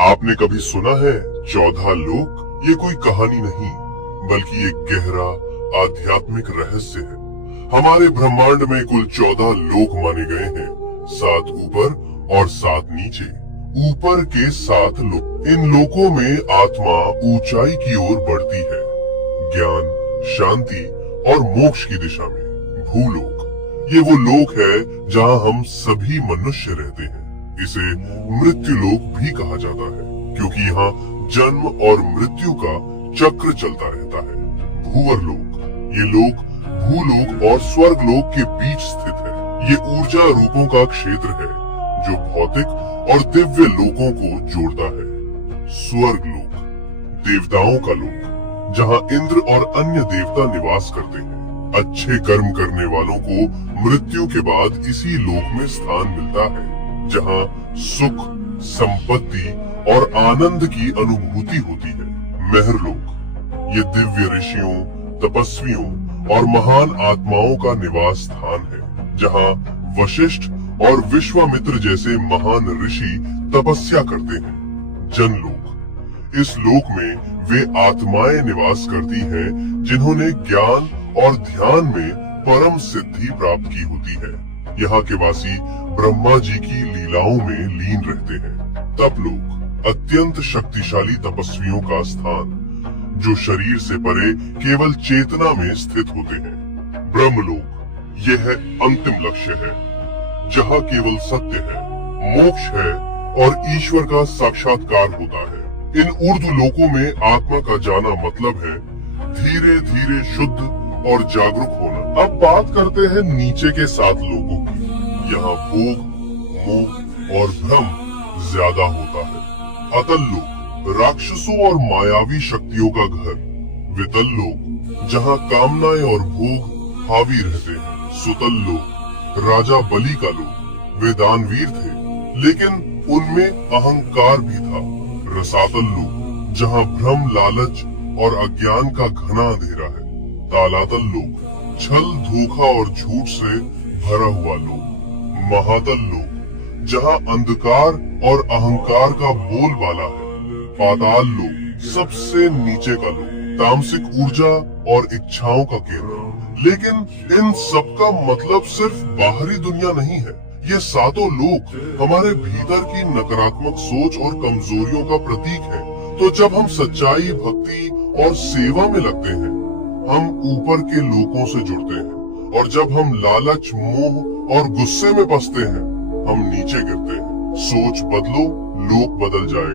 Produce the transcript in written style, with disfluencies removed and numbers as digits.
आपने कभी सुना है 14 लोक? ये कोई कहानी नहीं बल्कि एक गहरा आध्यात्मिक रहस्य है। हमारे ब्रह्मांड में कुल 14 लोक माने गए हैं, 7 ऊपर और 7 नीचे। ऊपर के 7 लोक, इन लोकों में आत्मा ऊंचाई की ओर बढ़ती है, ज्ञान, शांति और मोक्ष की दिशा में। भूलोक, ये वो लोक है जहाँ हम सभी मनुष्य रहते हैं। इसे मृत्यु लोक भी कहा जाता है क्योंकि यहाँ जन्म और मृत्यु का चक्र चलता रहता है। भूवर लोक, ये लोक भूलोक और स्वर्ग लोक के बीच स्थित है। ये ऊर्जा रूपों का क्षेत्र है जो भौतिक और दिव्य लोकों को जोड़ता है। स्वर्ग लोक, देवताओं का लोक, जहाँ इंद्र और अन्य देवता निवास करते हैं। अच्छे कर्म करने वालों को मृत्यु के बाद इसी लोक में स्थान मिलता है, जहाँ सुख, संपत्ति और आनंद की अनुभूति होती है। महरलोक, ये दिव्य ऋषियों, तपस्वियों और महान आत्माओं का निवास स्थान है, जहाँ वशिष्ठ और विश्वामित्र जैसे महान ऋषि तपस्या करते हैं। जनलोक, इस लोक में वे आत्माएं निवास करती हैं जिन्होंने ज्ञान और ध्यान में परम सिद्धि प्राप्त की होती है। यहाँ के वासी ब्रह्मा जी की लीलाओं में लीन रहते हैं। तपलोक, अत्यंत शक्तिशाली तपस्वियों का स्थान, जो शरीर से परे केवल चेतना में स्थित होते हैं। ब्रह्मलोक, यह अंतिम लक्ष्य है, जहाँ केवल सत्य है, मोक्ष है और ईश्वर का साक्षात्कार होता है। इन ऊर्ध्व लोकों में आत्मा का जाना मतलब है धीरे धीरे शुद्ध और जागरूक होना। अब बात करते हैं नीचे के 7 लोगों की। यहाँ भोग, मोह और भ्रम ज्यादा होता है। अतल लोक, राक्षसों और मायावी शक्तियों का घर। वितल लोक, जहाँ कामनाएं और भोग हावी रहते हैं। सुतल लोक, राजा बलि का लोक। वे दानवीर थे लेकिन उनमें अहंकार भी था। रसातल लोक, जहाँ भ्रम, लालच और अज्ञान का घना अंधेरा है। तालातल लोक, छल, धोखा और झूठ से भरा हुआ लोक। महातल लोक, जहाँ अंधकार और अहंकार का बोलबाला है। पाताल लोक, सबसे नीचे का लोक, तामसिक ऊर्जा और इच्छाओं का केंद्र। लेकिन इन सब का मतलब सिर्फ बाहरी दुनिया नहीं है। ये 7 लोक हमारे भीतर की नकारात्मक सोच और कमजोरियों का प्रतीक है। तो जब हम सच्चाई, भक्ति और सेवा में लगते हैं, हम ऊपर के लोकों से जुड़ते हैं, और जब हम लालच, मोह और गुस्से में फंसते हैं, हम नीचे गिरते हैं। सोच बदलो, लोक बदल जाए।